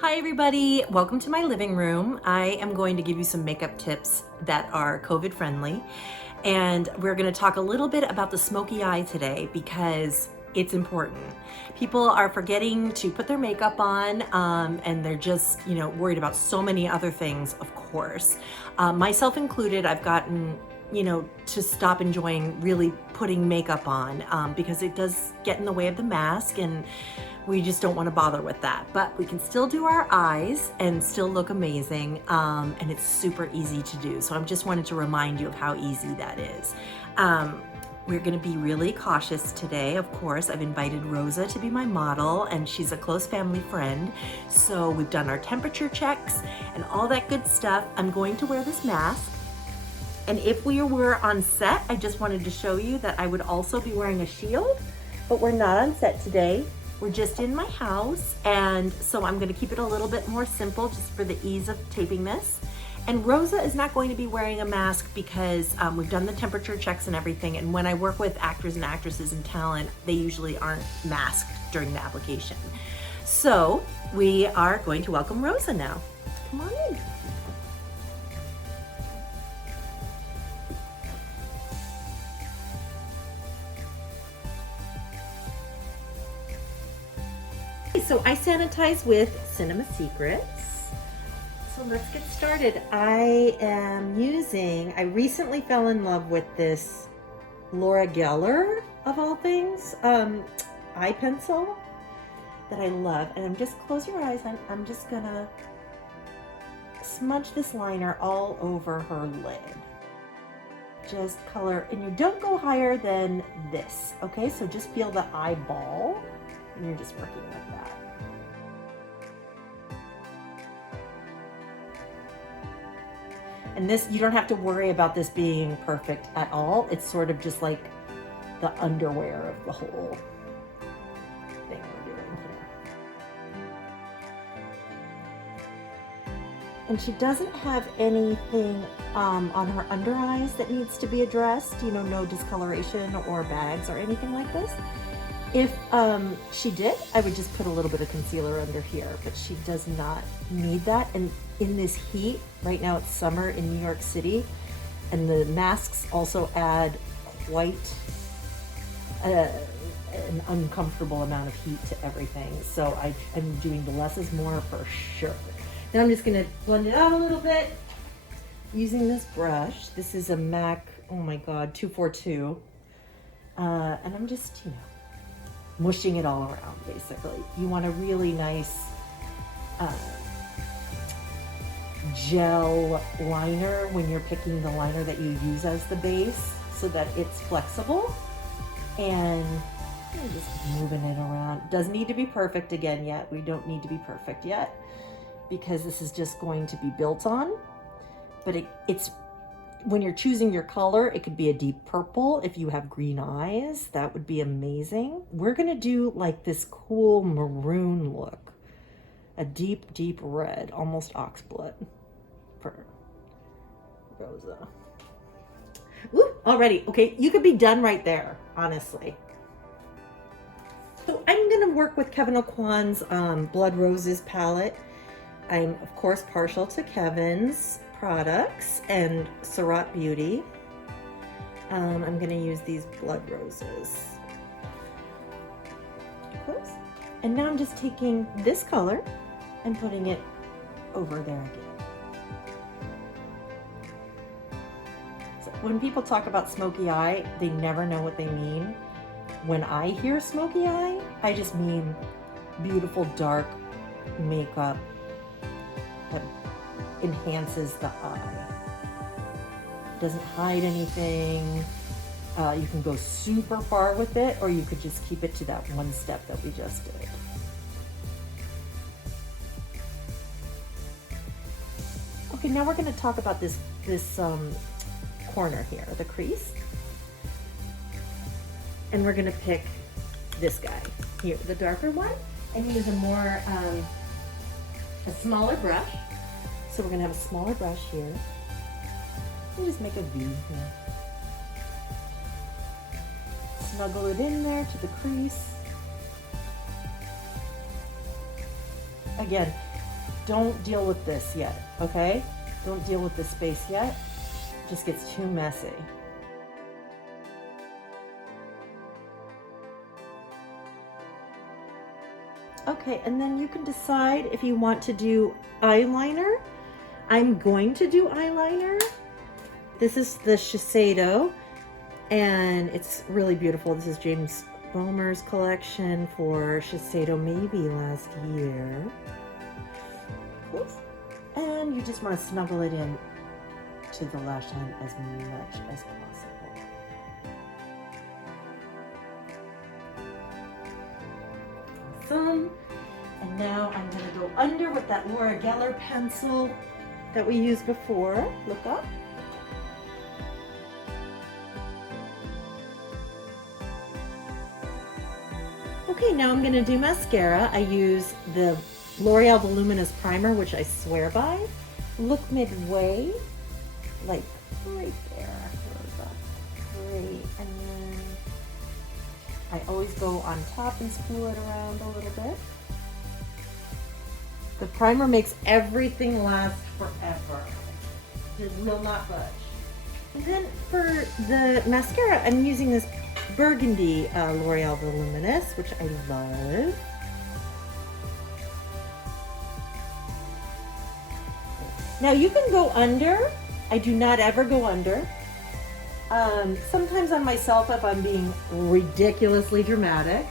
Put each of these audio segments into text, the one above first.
Hi everybody, welcome to my living room. I am going to give you some makeup tips that are COVID friendly, and we're going to talk a little bit about the smoky eye today because it's important. People are forgetting to put their makeup on and they're just, worried about so many other things, of course. Myself included, I've gotten to stop enjoying really putting makeup on because it does get in the way of the mask, and we just don't want to bother with that. But we can still do our eyes and still look amazing, and it's super easy to do. So I just wanted to remind you of how easy that is. We're going to be really cautious today. Of course, I've invited Rosa to be my model, and she's a close family friend. So we've done our temperature checks and all that good stuff. I'm going to wear this mask. And if we were on set, I just wanted to show you that I would also be wearing a shield, but we're not on set today. We're just in my house, and so I'm going to keep it a little bit more simple just for the ease of taping this. And Rosa is not going to be wearing a mask because we've done the temperature checks and everything, and when I work with actors and actresses and talent, they usually aren't masked during the application. So we are going to welcome Rosa now. Come on in. So I sanitize with Cinema Secrets. So let's get started. I recently fell in love with this Laura Geller, of all things, eye pencil that I love. And I'm just, close your eyes, I'm just gonna smudge this liner all over her lid. Just color, and you don't go higher than this, okay? So just feel the eyeball, and you're just working with that. And this, you don't have to worry about this being perfect at all. It's sort of just like the underwear of the whole thing we're doing here. And she doesn't have anything on her under eyes that needs to be addressed, no discoloration or bags or anything like this. If she did, I would just put a little bit of concealer under here, but she does not need that. And in this heat, right now it's summer in New York City, and the masks also add quite an uncomfortable amount of heat to everything. So I'm doing the less is more for sure. Now I'm just gonna blend it out a little bit using this brush. This is a MAC, oh my God, 242. And I'm just, mushing it all around, basically. You want a really nice gel liner when you're picking the liner that you use as the base so that it's flexible. And you're just moving it around. Doesn't need to be perfect again yet. We don't need to be perfect yet because this is just going to be built on. But it's when you're choosing your color, it could be a deep purple. If you have green eyes, that would be amazing. We're gonna do like this cool maroon look, a deep, deep red, almost oxblood for Rosa. Ooh, already, okay, you could be done right there, honestly. So I'm gonna work with Kevyn Aucoin's Bloodroses palette. I'm, of course, partial to Kevyn's products and Surratt Beauty. I'm going to use these Bloodroses. Close. And now I'm just taking this color and putting it over there again. So when people talk about smoky eye, they never know what they mean. When I hear smoky eye, I just mean beautiful dark makeup that enhances the eye. It doesn't hide anything. You can go super far with it, or you could just keep it to that one step that we just did. Okay, now we're going to talk about this corner here, the crease. And we're going to pick this guy here, the darker one, and use a smaller brush. So we're going to have a smaller brush here and just make a V here. Snuggle it in there to the crease. Again, don't deal with this yet, okay? Don't deal with this space yet. It just gets too messy. Okay, and then you can decide if you want to do eyeliner. I'm going to do eyeliner. This is the Shiseido, and it's really beautiful. This is James Bomer's collection for Shiseido, maybe last year. And you just want to snuggle it in to the lash line as much as possible. Awesome. And now I'm going to go under with that Laura Geller pencil that we used before. Look up. Okay, now I'm going to do mascara. I use the L'Oreal Voluminous Primer, which I swear by. Look midway, like right there. Great. And then I always go on top and spool it around a little bit. The primer makes everything last forever. It will not budge. And then for the mascara, I'm using this Burgundy L'Oreal Voluminous, which I love. Now you can go under. I do not ever go under. Sometimes on myself if I'm being ridiculously dramatic.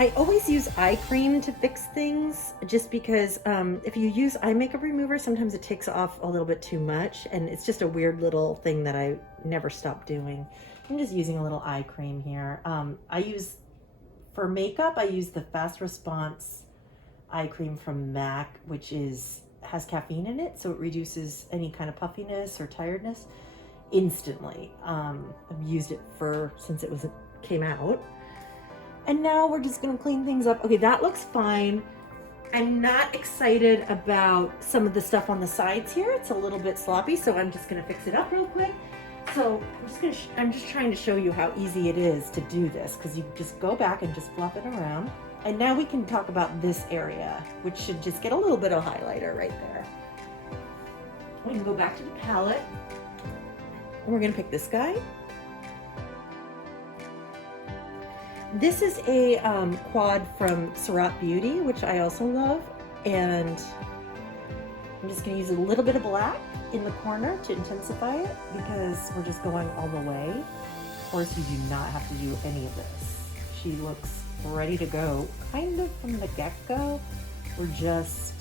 I always use eye cream to fix things just because if you use eye makeup remover, sometimes it takes off a little bit too much, and it's just a weird little thing that I never stop doing. I'm just using a little eye cream here. For makeup, I use the Fast Response eye cream from MAC, which has caffeine in it, so it reduces any kind of puffiness or tiredness instantly. I've used it since it came out. And now we're just gonna clean things up. Okay, that looks fine. I'm not excited about some of the stuff on the sides here. It's a little bit sloppy, so I'm just gonna fix it up real quick. So I'm just trying to show you how easy it is to do this, because you just go back and just fluff it around. And now we can talk about this area, which should just get a little bit of highlighter right there. We can go back to the palette. And we're gonna pick this guy. This is a quad from Surat Beauty, which I also love. And I'm just gonna use a little bit of black in the corner to intensify it, because we're just going all the way. Of course, you do not have to do any of this. She looks ready to go kind of from the get-go. We're just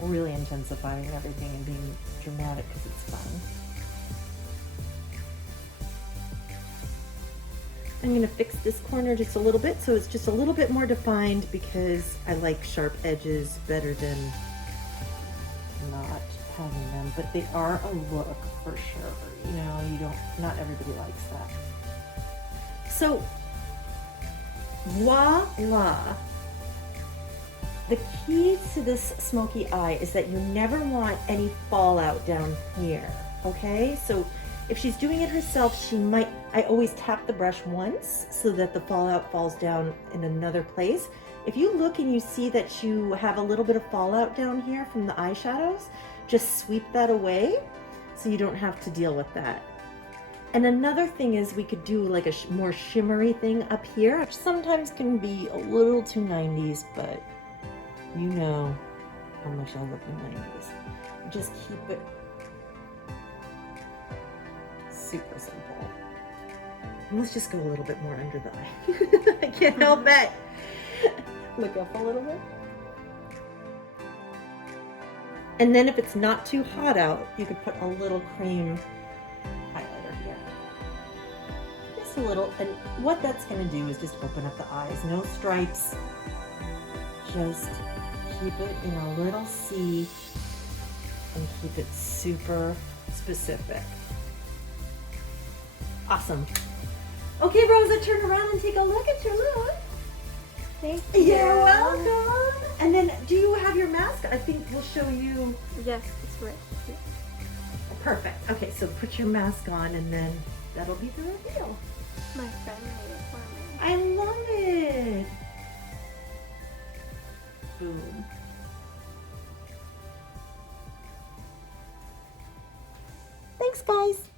really intensifying everything and being dramatic because it's fun. I'm going to fix this corner just a little bit so it's just a little bit more defined, because I like sharp edges better than not having them, but they are a look for sure. You know, not everybody likes that. So voila! The key to this smoky eye is that you never want any fallout down here, okay? So if she's doing it herself, I always tap the brush once so that the fallout falls down in another place. If you look and you see that you have a little bit of fallout down here from the eyeshadows, just sweep that away so you don't have to deal with that. And another thing is we could do like a more shimmery thing up here, which sometimes can be a little too 90s, but you know how much I love the 90s. Just keep it super simple. And let's just go a little bit more under the eye. I can't help it. Look up a little bit. And then if it's not too hot out, you could put a little cream highlighter here. Just a little, and what that's gonna do is just open up the eyes. No stripes. Just keep it in a little C and keep it super specific. Awesome. Okay, Rosa, turn around and take a look at your look. Thank you. You're welcome. And then, do you have your mask? I think we'll show you. Yes, it's right here. Perfect. Okay, so put your mask on, and then that'll be the reveal. My friend made it for me. I love it. Boom. Thanks, guys.